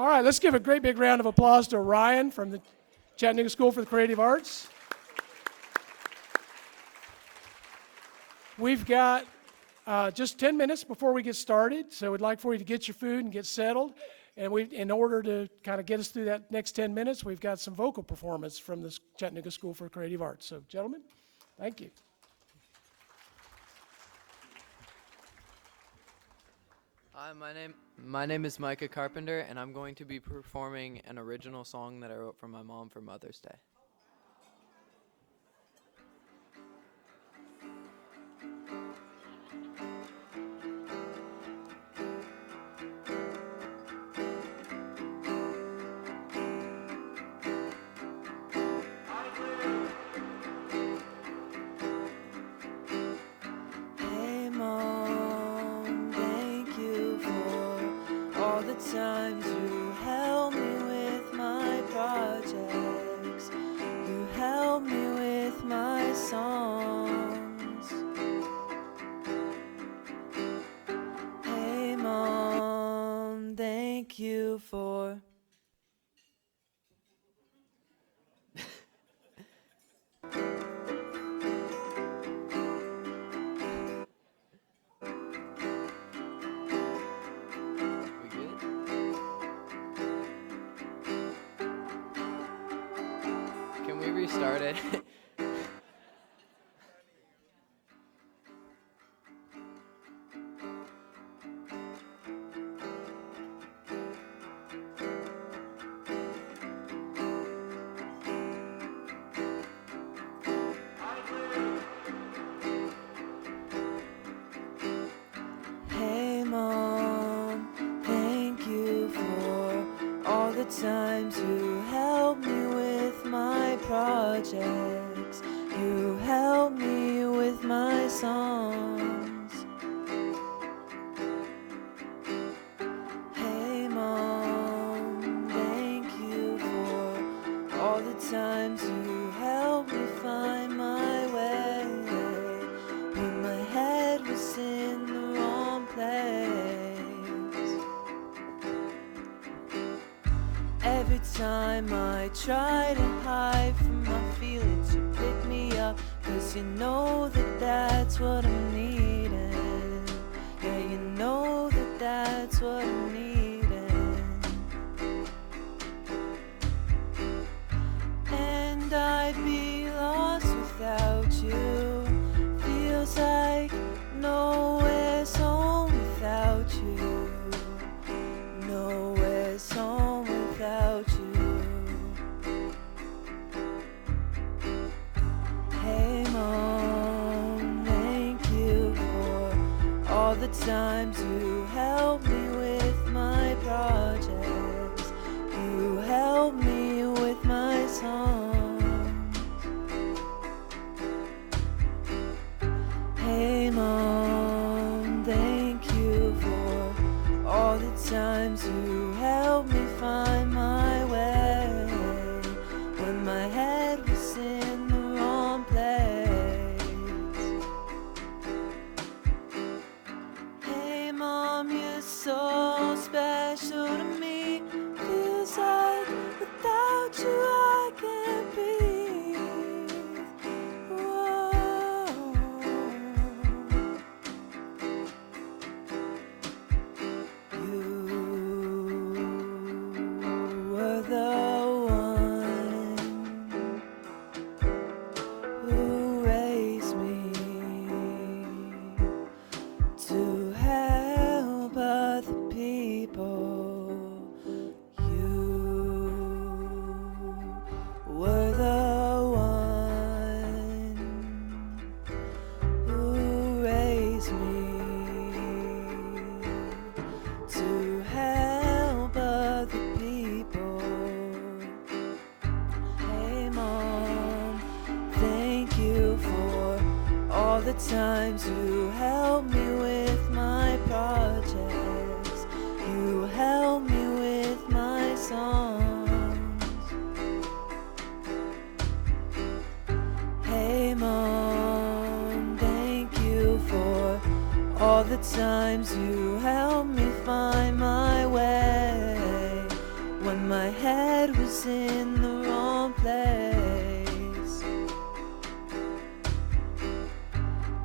All right, let's give a great big round of applause to Ryan from the Chattanooga School for the Creative Arts. We've got just 10 minutes before we get started, so we'd like for you to get your food and get settled. And in order to kind of get us through that next 10 minutes, we've got some vocal performance from the Chattanooga School for Creative Arts. So, gentlemen, thank you. Hi, my name is Micah Carpenter, and I'm going to be performing an original song that I wrote for my mom for Mother's Day. Times you help me with my projects, you help me with my songs. Hey Mom, thank you for Restarted. Hey Mom, thank you for all the times you helped me with my projects, you help me with my songs. Hey Mom, thank you for all the times you helped me find my way when my head was in the wrong place. Every time I try to hide from my feelings, you pick me up, 'cause you know that that's what I'm needing. Yeah, you know that that's what I'm needing. And I'd be lost without you. Feels like nowhere's home without you. Nowhere's home without you. Hey Mom, thank you for all the times you helped me with my projects, you helped me with my songs. Hey Mom, thank you for all the times you helped me find my way when my head was in the wrong place. Hey Mom, you're so special to me. Feels like without you I can't breathe. Whoa. You were the one who raised me to help other people. You were the one who raised me to help other people. Hey Mom, thank you for all the times you helped me with my projects, you helped me with my songs. Hey Mom, thank you for all the times you helped me find my way head was in the wrong place.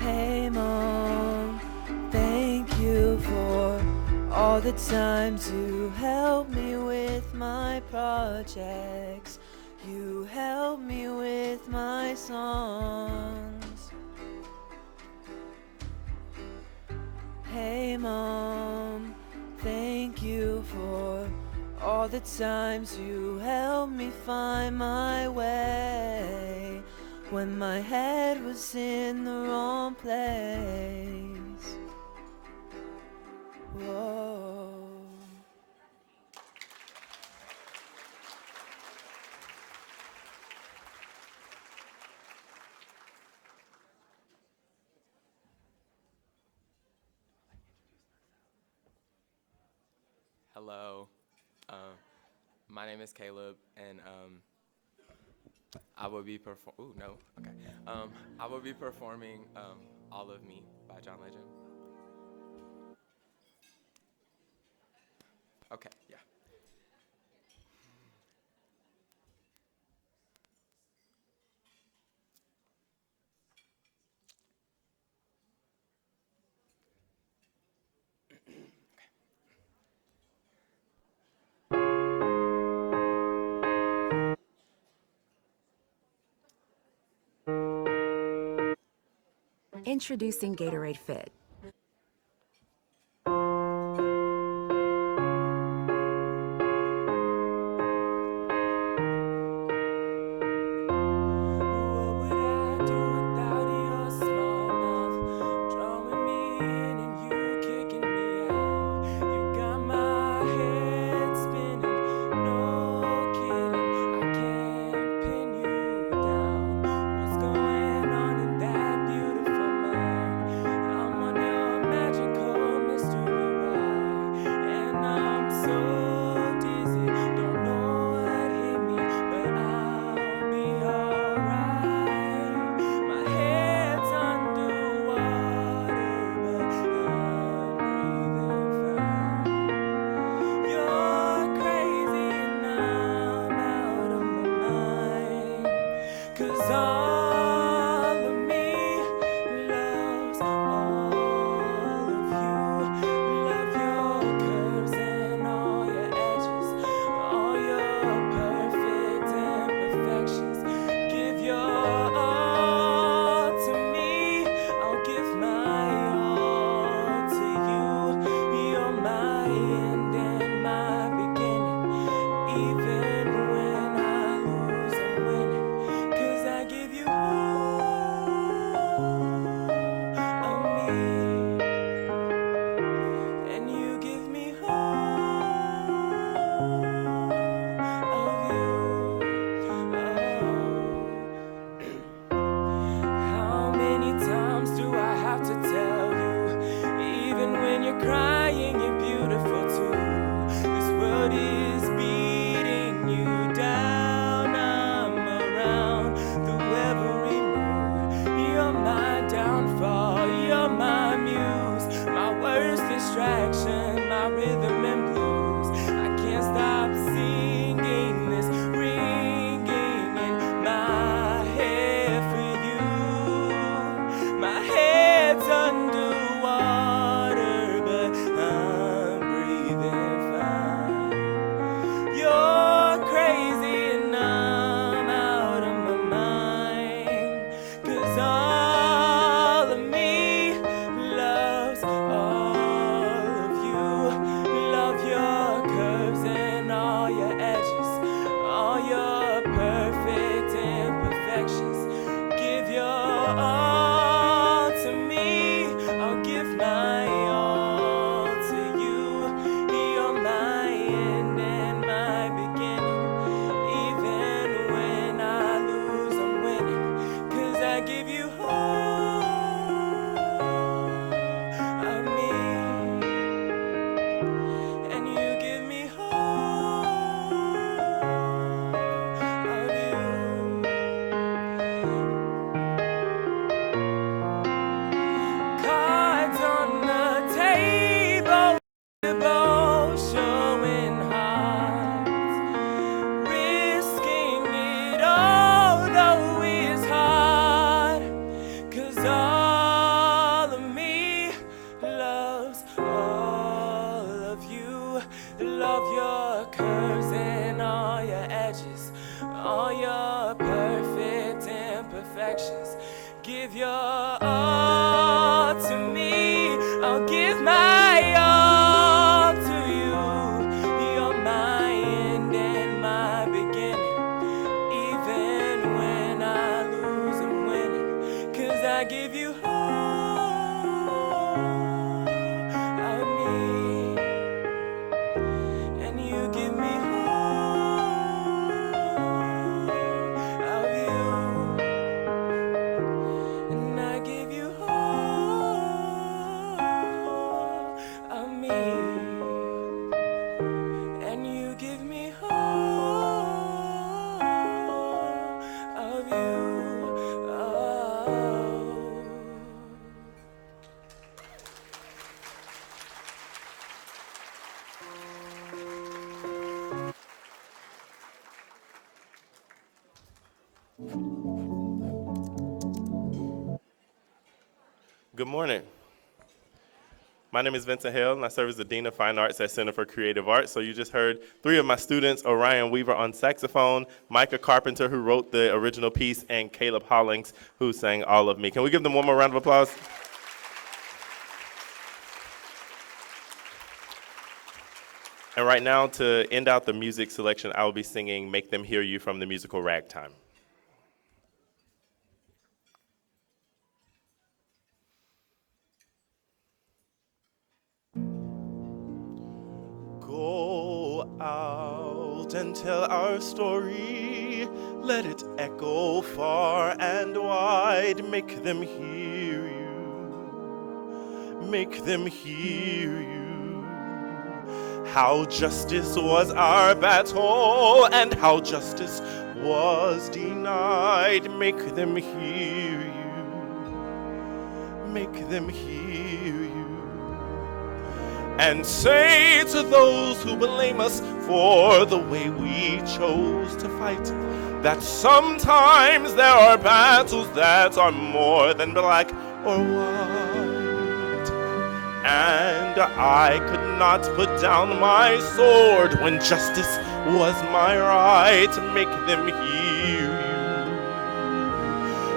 Hey Mom, thank you for all the times you helped me with my projects. You helped me with my songs. Hey Mom, thank you for all the times you helped me find my way when my head was in the wrong place. Whoa. Hello, my name is Caleb, and I will be I will be performing "All of Me" by John Legend. Okay, yeah. Introducing Gatorade Fit. And you give me hope of I give you all of me, and you give me all of you, and I give you all of me, and you give me all of you. Oh. Good morning. My name is Vincent Hale, and I serve as the Dean of Fine Arts at Center for Creative Arts. So you just heard three of my students, Orion Weaver on saxophone, Micah Carpenter, who wrote the original piece, and Caleb Hollings, who sang All of Me. Can we give them one more round of applause? And right now, to end out the music selection, I will be singing Make Them Hear You from the musical Ragtime. Go out and tell our story. Let it echo far and wide. Make them hear you. Make them hear you. How justice was our battle and how justice was denied. Make them hear you. Make them hear you. And say to those who blame us for the way we chose to fight, that sometimes there are battles that are more than black or white. And I could not put down my sword when justice was my right. Make them hear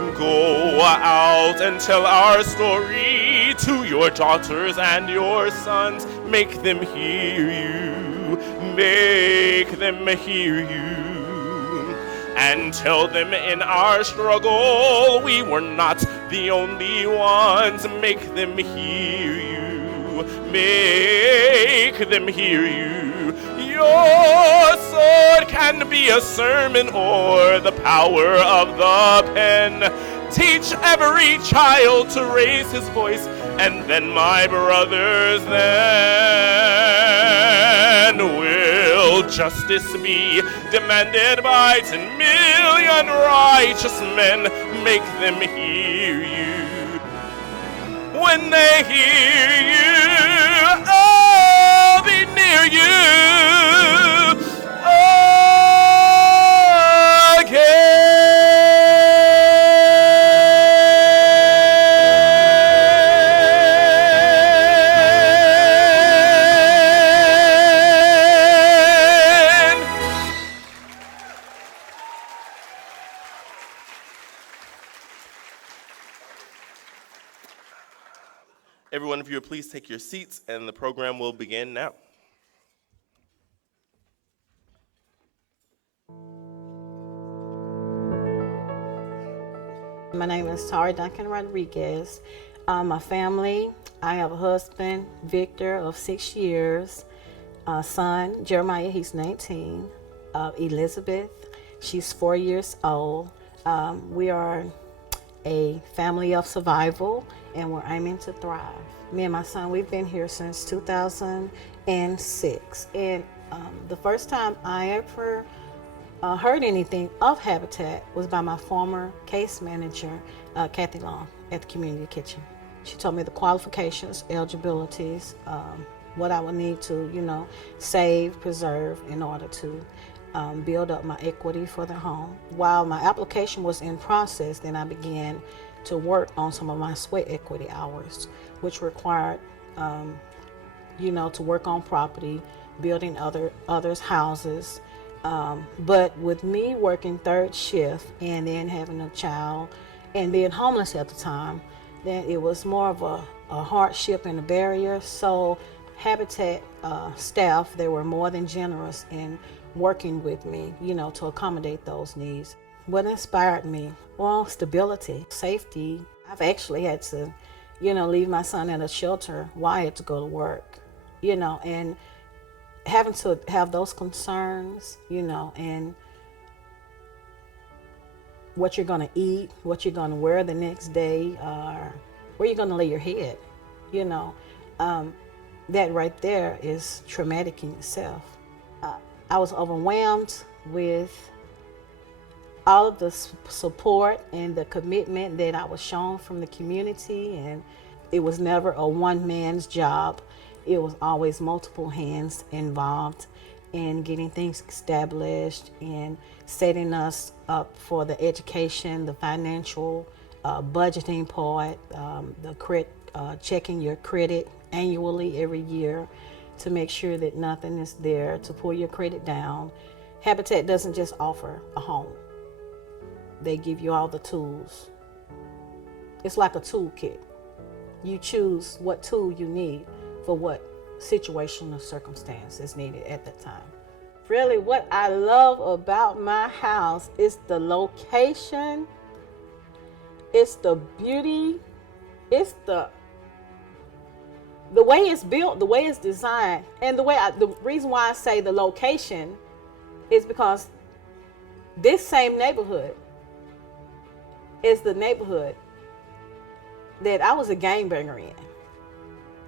you. Go out and tell our story to your daughters and your sons. Make them hear you. Make them hear you. And tell them in our struggle we were not the only ones. Make them hear you. Make them hear you. Your sword can be a sermon or the power of the pen. Teach every child to raise his voice, and then, my brothers, then will justice be demanded by 10 million righteous men. Make them hear you. When they hear you, I'll be near you again. Everyone, if you would please take your seats, and the program will begin now. My name is Tara Duncan Rodriguez. My family, I have a husband, Victor, of 6 years, a son, Jeremiah, he's 19, Elizabeth, she's 4 years old. We are a family of survival, and we're aiming to thrive. Me and my son, we've been here since 2006, and the first time I ever heard anything of Habitat was by my former case manager, Kathy Long, at the Community Kitchen. She told me the qualifications, eligibilities, what I would need to, save, preserve in order to build up my equity for the home. While my application was in process, then I began to work on some of my sweat equity hours, which required, to work on property, building others' houses. But with me working third shift and then having a child and being homeless at the time, then it was more of a hardship and a barrier. So Habitat staff, they were more than generous in working with me, to accommodate those needs. What inspired me? Well, stability, safety. I've actually had to, leave my son at a shelter while I had to go to work, and having to have those concerns, and what you're going to eat, what you're going to wear the next day, or where you're going to lay your head, you know, that right there is traumatic in itself. I was overwhelmed with all of the support and the commitment that I was shown from the community, and it was never a one man's job. It was always multiple hands involved in getting things established and setting us up for the education, the financial, budgeting part, checking your credit annually every year to make sure that nothing is there to pull your credit down. Habitat doesn't just offer a home. They give you all the tools. It's like a toolkit. You choose what tool you need for what situation or circumstance is needed at that time. Really, what I love about my house is the location, it's the beauty, it's the way it's built, the way it's designed, and the reason why I say the location is because this same neighborhood is the neighborhood that I was a gangbanger in.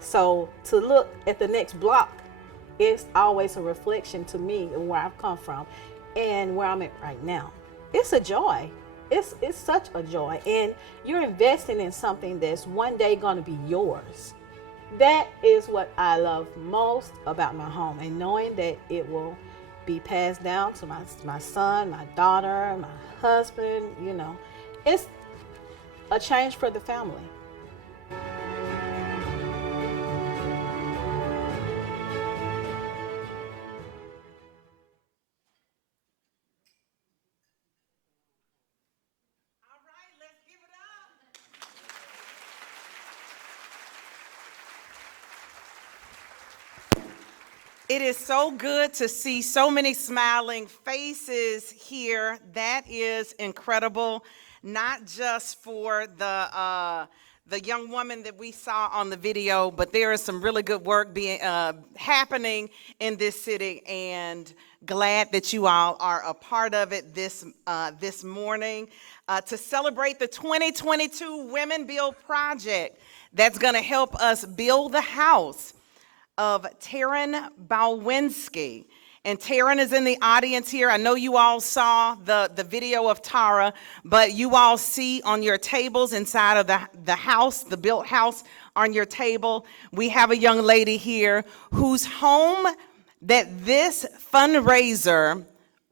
So to look at the next block, it's always a reflection to me of where I've come from and where I'm at right now. It's a joy. It's such a joy. And you're investing in something that's one day going to be yours. That is what I love most about my home, and knowing that it will be passed down to my son, my daughter, my husband, It's a change for the family. It is so good to see so many smiling faces here. That is incredible, not just for the young woman that we saw on the video, but there is some really good work being happening in this city, and glad that you all are a part of it this morning to celebrate the 2022 Women Build Project that's going to help us build the house of Taryn Bałwinski. And Taryn is in the audience here. I know you all saw the video of Tara, but you all see on your tables inside of the house, the built house on your table, we have a young lady here whose home that this fundraiser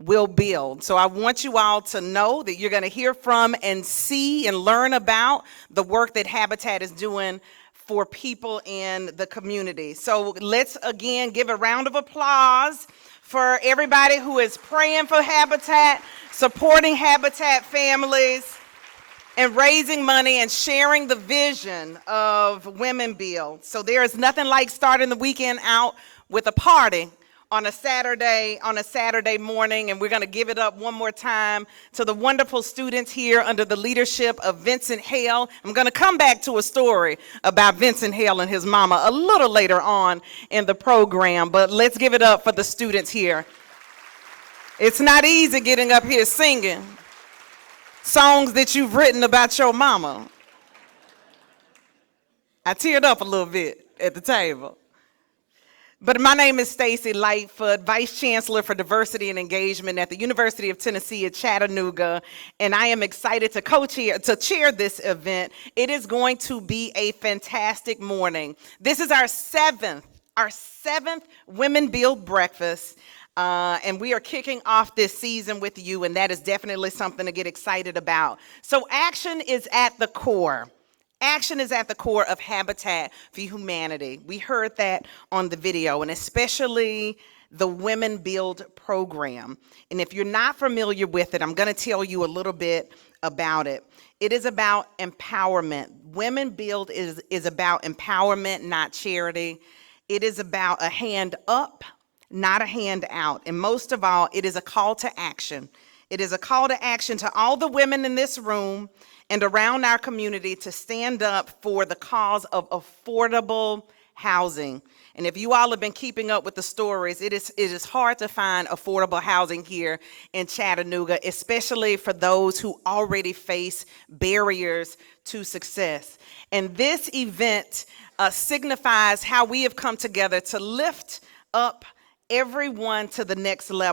will build. So I want you all to know that you're going to hear from and see and learn about the work that Habitat is doing for people in the community. So let's again give a round of applause for everybody who is praying for Habitat, supporting Habitat families, and raising money and sharing the vision of Women Build. So there is nothing like starting the weekend out with a party on a Saturday morning, and we're going to give it up one more time to the wonderful students here under the leadership of Vincent Hale. I'm going to come back to a story about Vincent Hale and his mama a little later on in the program, but let's give it up for the students here. It's not easy getting up here singing songs that you've written about your mama. I teared up a little bit at the table. But my name is Stacy Lightfoot, Vice Chancellor for Diversity and Engagement at the University of Tennessee at Chattanooga, and I am excited to chair this event. It is going to be a fantastic morning. This is our seventh Women Build Breakfast, and we are kicking off this season with you, and that is definitely something to get excited about. So action is at the core. Action is at the core of Habitat for Humanity. We heard that on the video, and especially the Women Build program. And if you're not familiar with it, I'm going to tell you a little bit about it. It is about empowerment. Women Build is about empowerment, not charity. It is about a hand up, not a hand out. And most of all, it is a call to action. It is a call to action to all the women in this room and around our community to stand up for the cause of affordable housing. And if you all have been keeping up with the stories, it is hard to find affordable housing here in Chattanooga, especially for those who already face barriers to success. And this event signifies how we have come together to lift up everyone to the next level.